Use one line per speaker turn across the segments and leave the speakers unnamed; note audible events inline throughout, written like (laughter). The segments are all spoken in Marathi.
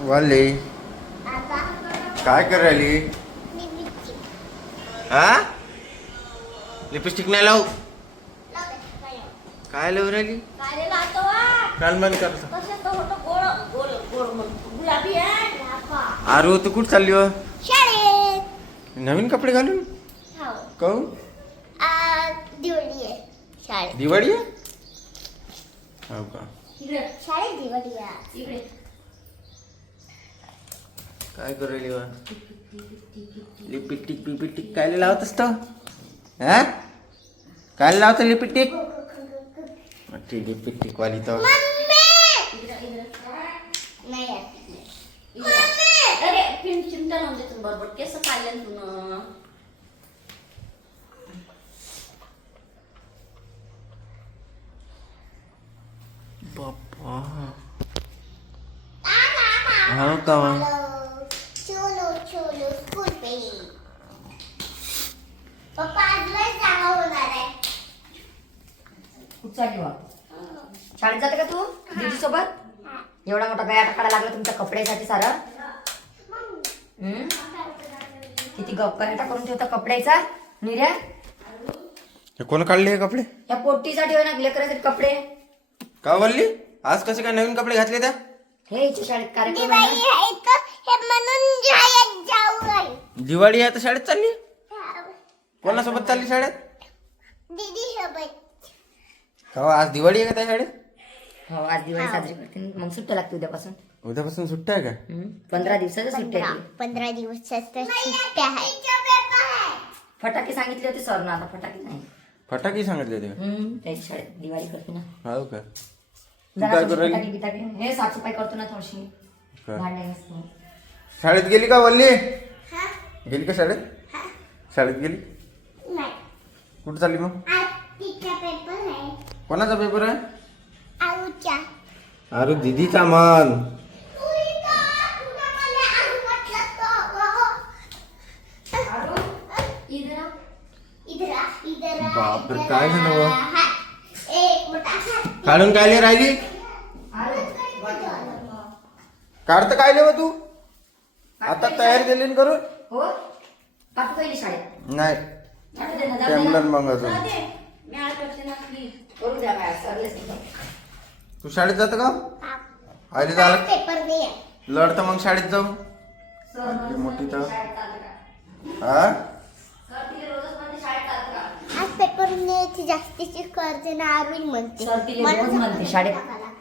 वाले। काय कर राहिली
लिपस्टिक
हा? लिपस्टिक नाही लावू?
काय
काय लावू राहिली? काल बंद कर.
कसं तो
कुठं चालली हो?
शाळेत
नवीन कपडे घालून?
हो
काहून?
आज दिवाळी आहे? शाळेत
दिवाळी आहे हो का?
इकडे. शाळेत दिवाळी आहे. इकडे
काय करेल लिपिटिक पिपिटिक काय लावत असतो हा? काय लावतो लिपिटिक ठीक लिपिटिक वाली तर
बरोबर केस काढले तुन
बाप्पा. हो का
चलो चलो स्कूल पे
बा शाळेत जाते का तू? दीदी सोबत एवढा मोठा गया टाकायला लागला तुमच्या कपड्यासाठी सारं. हम्म? किती गप्पा करून ठेवता कपड्याचा. निर्या
हे कोण काढले हे कपडे?
या पोटीसाठी होय ना लेकरासाठी कपडे.
का बोलली आज कसे काय नवीन कपडे घातले त्या?
हे शाळेत कार्यक्रम
दिवाळी
आहे ना.
आहे तर हे म्हणून शाळेत जाऊ
दिवाळी आहे तर शाळेत चालली? कोणासोबत चालली शाळेत?
दीदी सोबत
हो, आज दिवाळी आहे का त्या शाळेत?
हो आज दिवाळी साजरी करते. मग सुट्ट्या लागते उद्यापासून.
उद्यापासून सुट्ट्या आहे का?
हम्म? पंधरा दिवसाच्या सुट्ट्या
पंधरा
आहेत.
पंधरा दिवसाच्या सुट्ट्या आहे
फटाके सांगितले होते सर ना आता फटाके नाही.
फटाके सांगितले होते
हम्म, त्याची शाळेत दिवाळी करते ना.
हो का? तू
जरा
काय
थोडी
करू राहिली
फटाके बिटाके. हे साफसफाई करतो ना थोडीशी.
काय?
भांडे घासतो.
शाळेत गेली का वल्ली?
हा?
गेली का शाळेत? शाळेत गेली? कुठं चालली मग?
पेपर आहे.
कोणाचा पेपर आहे?
आऊच्या.
अरे दिदीचा मान?
आ,
बापरे,
इधर
काय. झालं बा?
हा. एक मोठा हात.
काढून काय राहिली काढतं काय लेव तू? आता तयार केली ना करून?
हो? शाळेत.
नाही. मग अजून. तू शाळेत जातं का
हा.
आले झालं
पेपर नाही आहे.
लढतं मग शाळेत जाऊ आपली मोठी तर? हा?
आज पेपर जास्तीची कर्ज म्हणते मला
शाळेत.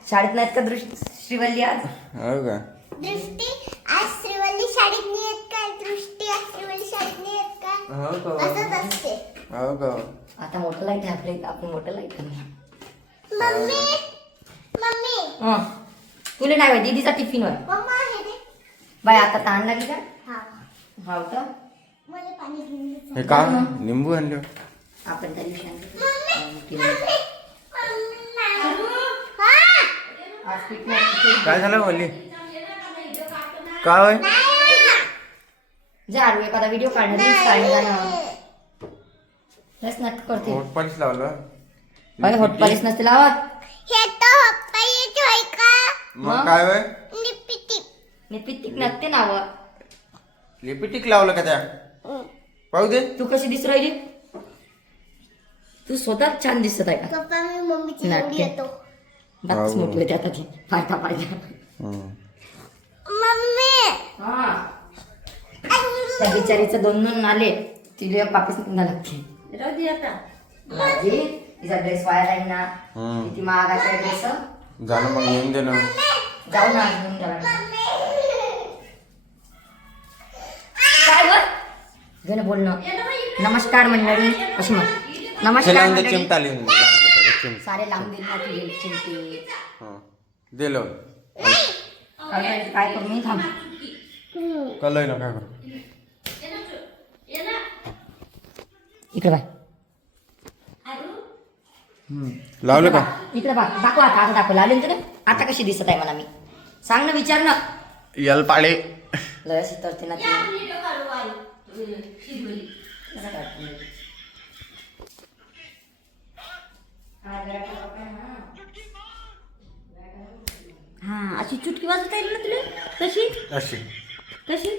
शाळेत नाहीत का दृष्टी श्रीवल्ली आज
हो का
दृष्टी आज श्रीवल्ली शाळेत नाही येत काय दृष्टी आज श्रीवल्ली शाळेत नाही येत काय
हो का
असंच असते
हो का
आता मोठं लाइट आहे आपल्या इथं, आपण मोठं लाइट
मम्मी मम्मी.
तुला नाही बाई दीदीचा टिफिन होय
मम्मा हे दे
आता ताण लागली का
हा.
हा का?
मला पाणी घेऊन दे.
हे का? लिंबू आणले.
आपण त्या दिवशी आणलं.
मम्मी,
केलं.
मम्मी, मम्मी नाही. हा?
आज.
काय झालं वल्ली? काय होय?
जा आरू एखादा व्हिडिओ काढणं रील्स काढणं हेच नाटक करते.
होट पालिश लावलं?
बाई होटपालीस नसते लावत.
हे तर होय का?
मग काय होय?
मी पित्तिक नसते नाव.
लिपिटिक लावलं का त्या? पाहू दे.
तू कशी दिसू राहिली? तू स्वतः छान दिसत आहे का?
पप्पा मी मम्मीची. एवढी येतो
दातच मोठे होते आता ते फायदा.
मम्मी!
हा. त्या बिचारीचं दोन दोन नाले तिला वापस निघा लागते राहू दे आता. माझी तिचा ड्रेस वाया राहील. ना
हम्म.
किती महागाचा ड्रेस
झालं मग येऊन दे ना.
जाऊ ना घेऊन जा. काय बोलणं. नमस्कार मंडळी. अशी म्हण नमस्कार
लावून दे
मंडळी.
चिमटा लिहून दे, लावून दे, चिमटा.
सारे लांब दिल ना तुझे चिमटे.
हं. दे लावून.
काय काय करू मी थांब
कलय ना काय करू?
इकडे बाय.
लावलं का?
इकडे बघ दाखव आता आता दाखव. लावले तुला आता कशी दिसत आहे मला मी. सांग ना विचार ना.
यल पाळे
लय अशी तरते ना ती. हा
हा अशी चुटकी वाजवता येईल ना तुला? कशी?
अशी.
कशी?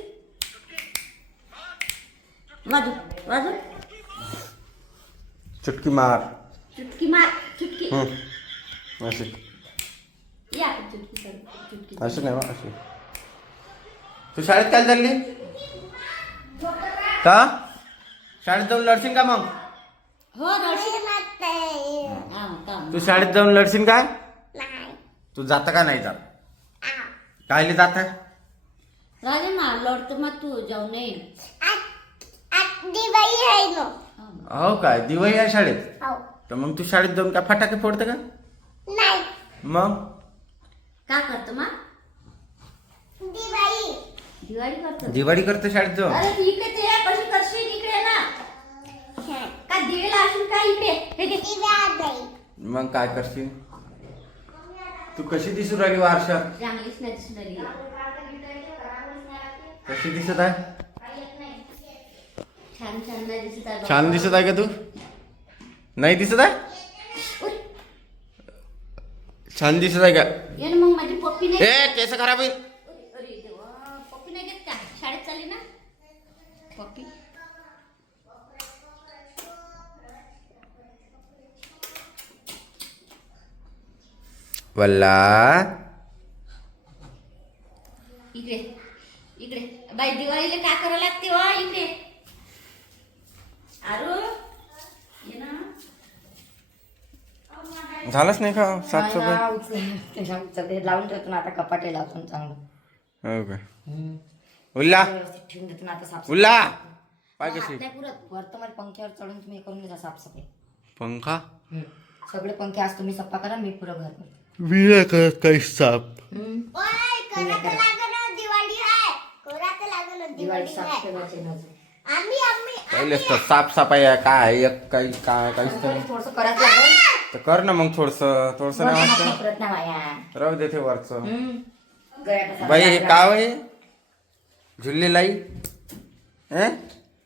वाजव वाजव.
चुटकी मार.
चुटकी मार चुटकी.
हम्म. अशी.
या चुटकी करू चुटकी
अशी नाही बा, अशी. तू शाळेत काय चालली? का? शाळेत जाऊन लढशील का मग?
हो रडशी हा का
तू शाळेत जाऊन लढशील का तू जाता का नाही जात? कायले जात?
राजे ना लढतो मग तू जाऊ नये.
दिवाळी आहे ना.
हो काय? दिवाळी आहे शाळेत?
हो.
तर मग तू शाळेत जाऊन काय फटाके फोडतं का?
नाही.
मग?
का करतो मग
दिवाळी.
दिवाळी करतो.
दिवाळी करतो शाळेत जाऊन?
अरे तू इकडे ते कशी करशील? इकडे ना. काय दिवेला असेल का इकडे? हे घे.
दिवाळी.
मग काय करशील? तू कशी दिसू राहिली वारशात?
चांगलीच नाही दिसून राहिली.
कशी दिसत आहे?
छान छान नाही दिसत आहे
छान दिसत आहे का तू? नाही दिसत आहे? छान दिसत आहे का?
ये ना मग माझी पप्पी नाही
ए केस खराब होईल
अरे देवा पप्पी नाही घेत का? शाळेत चालली ना? पप्पी?
वल्ला.
इकडे इकडे. बाई दिवाळीला काय करावं लागते वा इकडे आरू ये ना
झालंच नाही का साफसफाई
उचल- ते लावून ठेवतो ना आता कपाटे लावतो ना चांगलं.
हो काय
हम्म.
उल्ला!
व्यवस्थित ठेवून देतो ना आता साफसफाई.
उल्ला! पाय कशी?
नाही पुरत.
वरतं मला पंख्यावर चढून तुम्ही हे करून घ्या साफसफाई.
पंखा?
हम्म. सगळे पंखे आज तुम्ही सप्पा करा मी पुरं घर करतो.
विना करत काही साप.
हम्म.
ओय कोणाचं लागलं दिवाळी आहे लागलं
दिवाळी
दिवाळी
साफ
आहे
ठेवायची नजर
आम्ही आम्ही
पहिलेच तर साफसफाई आहे काय एक काही काय काहीच तर नाही.
थोडस करायचं लागेल.
तर कर ना मग थोडस थोडस नाही वाटत.
ना
राहू दे ते वरच.
हम्म. गळ्यात
बाई हे काय होय झुल्ले लाई? ए?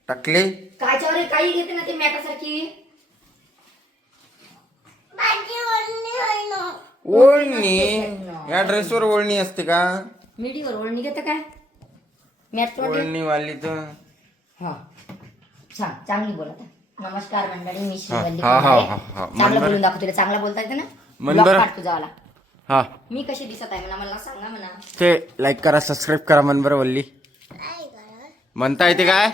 टाकले?
कायच्यावर हे काही घेते ना ते मॅटासारखी?
ओढणी
या ड्रेसवर ओढणी असते का?
मिडीवर ओळणी घेतं काय? मॅट
ओढणी वाली तर.
हा. सांग चांगली बोल आता. नमस्कार मंडळी मी
हा, हा, हा. हा, हा.
चांगलं बोलून दाखव तुला चांगलं बोलता येतं ना? तुझावाला
हा.
मी कशी दिसत आहे म्हणा मला सांगा म्हणा.
ते लाईक करा सबस्क्राईब करा मन बरं वल्ली? म्हणता येते काय?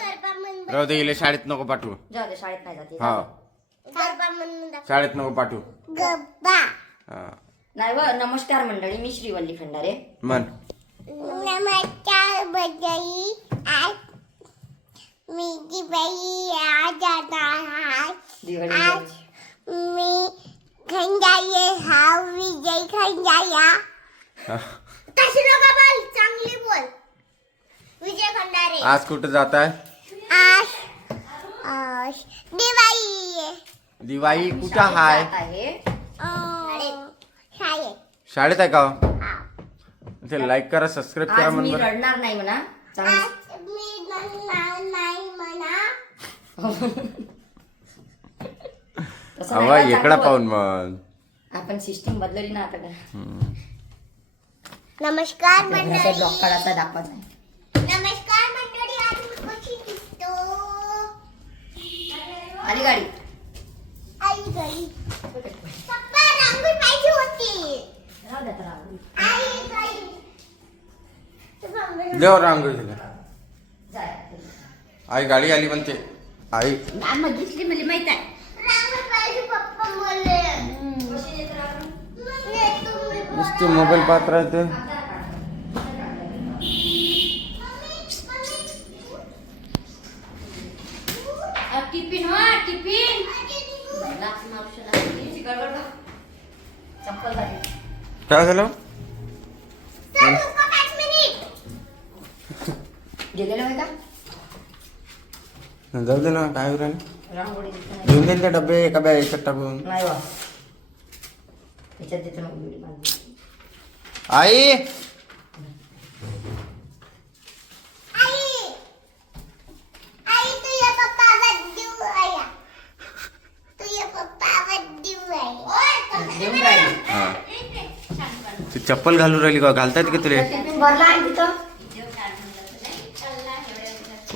राहू दे गेले शाळेत नको पाठवू.
जाऊ दे शाळेत नाही जाते
हा. शाळेत नको पाठवू. हा.
नाही व नमस्कार मंडळी मी श्रीवल्ली खंडारे
मन
नमस्कार बजाई आज मी दिवाळी आज आज मी खंडाये हा विजय खंडाया
हा.
कशी नका बोल चांगली बोल. विजय खंडारे
आज कुठं जात आहे
आज आज दिवाळी. आहे.
दिवाळी कुठं हाय?
आहे.
अं, शाळेत.
शाळेत. आहे का. ते लाईक करा सबस्क्राईब करा
आज
मन
मी
बरं
रडणार नाही म्हणा. चांगली
आज मी म्हणणार नाही म्हणा. (laughs)
तसं
हवा
नाही बा,
इकडा
चांगलं
पाहून. मग.
आपण सिस्टीम बदलली ना आता
नमस्कार
ब्लॉक
मंडळी.
काढायचा दाखवायचा आहे.
नमस्कार मंडळी कशी दिसतो?
आली गाडी.
आई गई पप्पा रांगोळी पाहिजे होती.
राहू दे आता राहू दे.
आई.
देव रांगोळी दिला
जाय.
आई गाडी आली म्हणते. आई.
मग दिसली मला माहीत आहे
रांगोळी पाहिजे पप्पा मला
कशी येत राहू?
नाही, तुम्ही बोला.
नुसते मोबाईल पाहत राहते
टिफिन हो टिफिन.
काय झालं जाऊ दे ना काय
नाही.
घेऊन देईल ते डबे एका बॅग याच्यात टाकून
नाही देतो.
आई. ते चप्पल घालून राहिली का? घालता येते का तुले?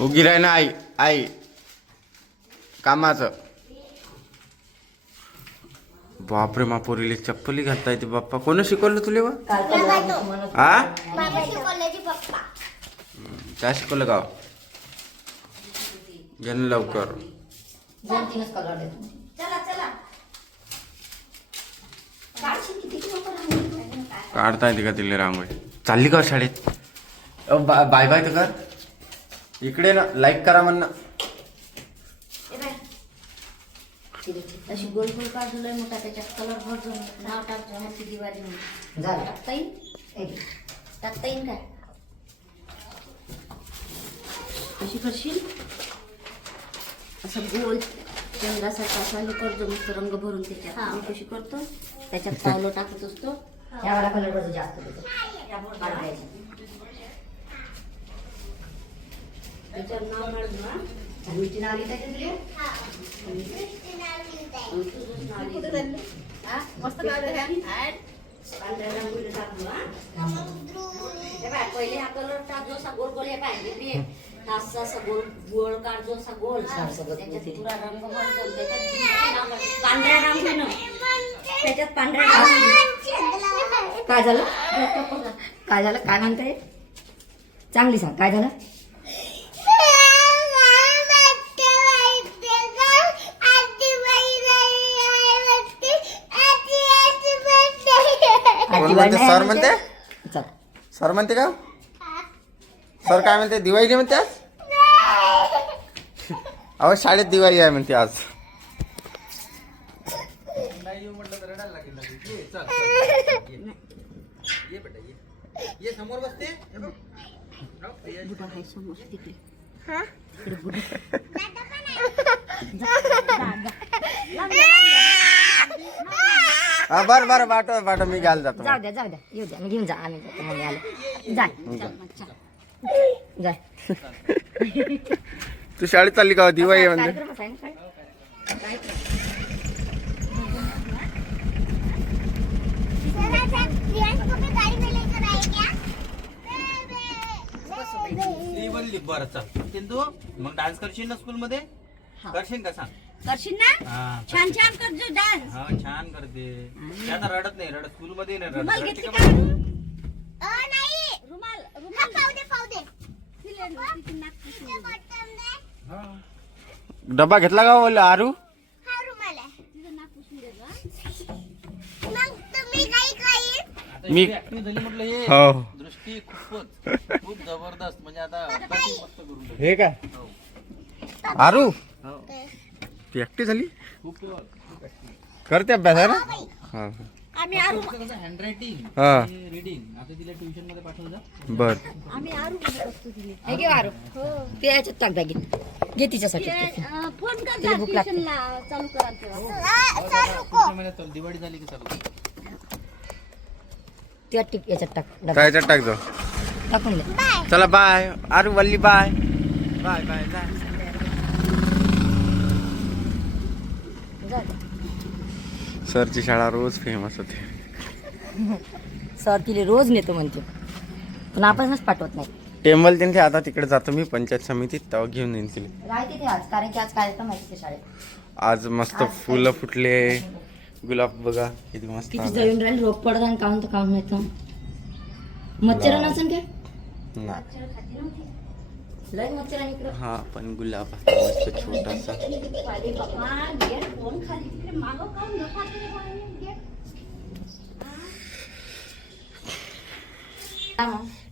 उगी राही ना आई आई. कामाचं. बापरे मा पोरीले चप्पली घालता येते बाप्पा. कोण शिकवलं तुले वा? हा काय शिकवलं गाव? घे ना लवकर? काढता येते का तिला रांगोळी? चालली का शाळेत? बाय बाय तर कर. इकडे ना लाईक करा म्हण ना
ए बाय अशी गोल गोल काढलंय मोठा त्याच्यात कलर भरतो नाव टाकतो मग ती दिवाळी म्हणून.
झालं.
टाकता येईल
एक.
टाकता येईल काय? कशी करशील? असं गोल रंगासारखा असा हे करतो मस्त रंग भरून त्याच्यात. कशी करतो? त्याच्यात पावलं टाकत असतो.
यावाला कलर बरं जास्त.
त्याच्यावर नाव काढतो
आणि मिरची नाव लिहिता येते तुला?
तुझंच नाव लिहितो. हे बाय, पहिले हा कलर टाक जो असा गोल गोल हे पाय इकडे ये. हा असा असा गोल गोल काढ जो असा गोल
हा, सगळं
त्याच्यात
किती.
पुरा रंग भरतो त्याच्यात दिवाळी नाव पांढऱ्या रंगानं त्याच्यात पांढऱ्या रंगानं
काय झालं काय झालं काय म्हणताय चांगली सांग काय झालं
कोण म्हणते? सर
नाही
म्हणते?
चल.
सर म्हणते का? सर काय म्हणते? दिवाळी म्हणते आज? (laughs) अहो शाळेत दिवाळी आहे म्हणते आज. (laughs)
बुडा आहे समोर तिकडे. (laughs)
हा बरं बरं पाठव पाठव मी घ्यायला जातो.
जाऊ द्या जाऊ द्या. येऊ द्या. मी घेऊन जा आम्ही जातो मम्मी आले. जाय. जाय.
तू शाळेत चालली का? दिवाळी आहे म्हणते
कार्यक्रमच आहे ना काय?
गाड़ी में लेकर आए क्या
ती बोलली बरं चल. सिंधू मग डान्स करशील ना स्कूल मध्ये? करशील का सांग?
करशील ना?
हा
छान डान्स.
हा छान करते. ती आता रडत नाही रडत स्कूल मध्ये नाही
रुमाल
रडत
घेतली
रडते
का?
अ, नाही.
रुमाल
हा,
रुमाल.
पाहू दे पाहू दे.
रुमाल
हा.
डब्बा घेतला का बोल आरू?
हा रुमाल आहे. मग तुम्ही काही काही.
आता
मी-
एवढी झाली म्हटलं हे.
हो.
दृष्टी खूपच खूप जबरदस्त. म्हणजे आता अभ्यासही मस्त करून राहिली.
हे काय?
हो.
आरू?
हो.
ती एकटी झाली. करते अभ्यास आहे ना? हा
आम्ही आरू
फक्त कसं हँडरायटिंग
हा.
रिडिंग आता तिला ट्युशनमध्ये पाठवलं.
बर.
आम्ही आरू असतो
हे घे वारू ते याच्यात टाक घे तिच्यासाठी.
अं, फोन
तिला
कर
भूक लागते.
ट्युशनला चालू करा तेव्हा
अ, सर रुको
पुढच्या महिन्यात चालू, दिवाळी झाली की चालू?
त्या टिप याच्यात टाक.
टाकतो
टाकून दे.
चला बाय आरू वल्ली बाय बाय बाय बाय
जाऊ दे.
सरची शाळा रोज फेमस होते.
सर तिले रोज नेतो म्हणते. पण आपणच पाठवत नाही.
टेंबल त्यांचे आता तिकडे जातो मी पंचायत समितीत तेव्हा घेऊन येईन तिला.
राहते ते आज कारण की आज कार्यक्रम आहे तिथे शाळेत.
आज मस्त फुलं फुटले. गुलाब बघा किती मस्त
किती
आलं.
जळून राहील रोग पडत आणि काऊन तर काऊन नाही मच्छर नसेल काय?
नाही
लय मच्छर आणि इकडं
हा पण गुलाब मस्त छोटासा.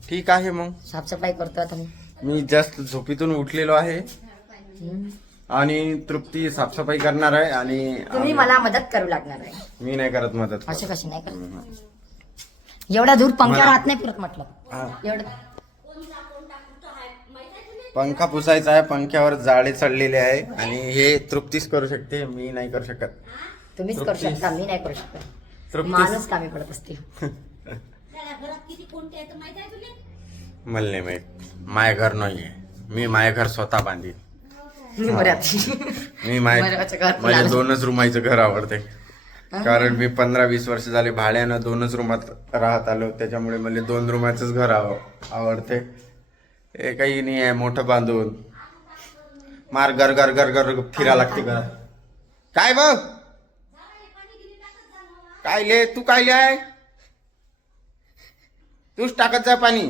ठीक आहे मग.
साफसफाई करतो आता मी.
जस्ट झोपीतून उठलेलो आहे. आणि तृप्ती साफसफाई करणार आहे आणि
तुम्ही मला मदत करू लागणार आहे.
मी नाही करत मदत.
असे कसे नाही करत? एवढा दूर पंख्यावर
मला-
हात नाही पुरत म्हटलं. एवढं
पंखा पुसायचा आहे पंख्यावर जाळे चढलेले आहे आणि हे तृप्तीच करू शकते मी नाही करू शकत.
तुम्हीच करू
तृप्ती.
शकता मी नाही करू शकत.
तृप्ती
माणूस कामी पडत असतील
त्याला घरात किती कोणते आहेत माहिती आहे तुला?
मला नाही माहीत. माय घर नाहीये. मी माय घर स्वतः बांधीन
मी बऱ्यात
मी माय माझ्या. दोनच रुमाईचं घर आवडते. कारण मी पंधरा वीस वर्ष झाले भाड्यानं दोनच रूमात राहत आलो. त्याच्यामुळे मला दोन रूमाचंच घर आव आवडते. हे काही नाही आहे मोठं बांधून. मार गर घर घर घर फिरा लागते का काय बघ? काय ले तू काय ले आहे? तूच टाकत जा पाणी.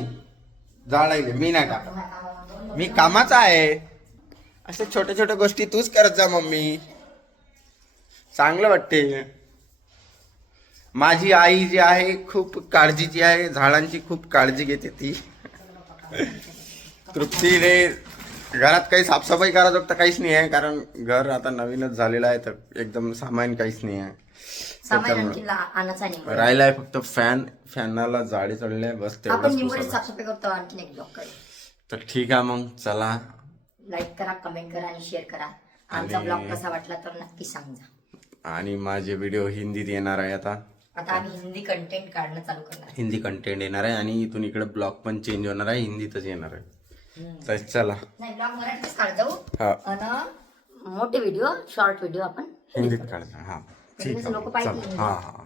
जाळायले मी नाही टाकत. मी कामाचा आहे. अशा छोट्या छोट्या गोष्टी तूच करत जा मम्मी. चांगलं वाटते माझी आई जी आहे खूप काळजीची आहे. झाडांची खूप काळजी घेते ती. तृप्तीने घरात काही साफसफाई करायचं तर काहीच नाही आहे कारण घर आता नवीनच झालेलं आहे तर एकदम सामान काहीच नाही आहे.
सामान
त्याच्यामुळे
आणखी ला- आणायचा नाही
राहिलाय फक्त फॅन फॅनाला जाळी चढले बस
आपण
तेवढंच
निंबोळी
पुसायचं.
साफसफाई करतो आणखीन एक ब्लॉग करेल
तर ठीक आहे मग चला.
लाईक करा कमेंट करा आणि शेअर करा. आमचा
आणि-
ब्लॉग कसा वाटला तर नक्की सांगा.
आणि माझे व्हिडिओ हिंदीत येणार आहे आता.
आता आम्ही हिंदी कंटेंट काढणं चालू करणार.
हिंदी कंटेंट येणार आहे आणि इथून इकडे ब्लॉग पण चेंज होणार आहे हिंदीतच येणार आहे. तर चला.
नाही ब्लॉग मराठीच काढ जाऊ.
हा.
आणि मोठे व्हिडिओ शॉर्ट व्हिडिओ आपण
हिंदीत काढता. हा. ठीक
लोक. पाहिजे
हा हा.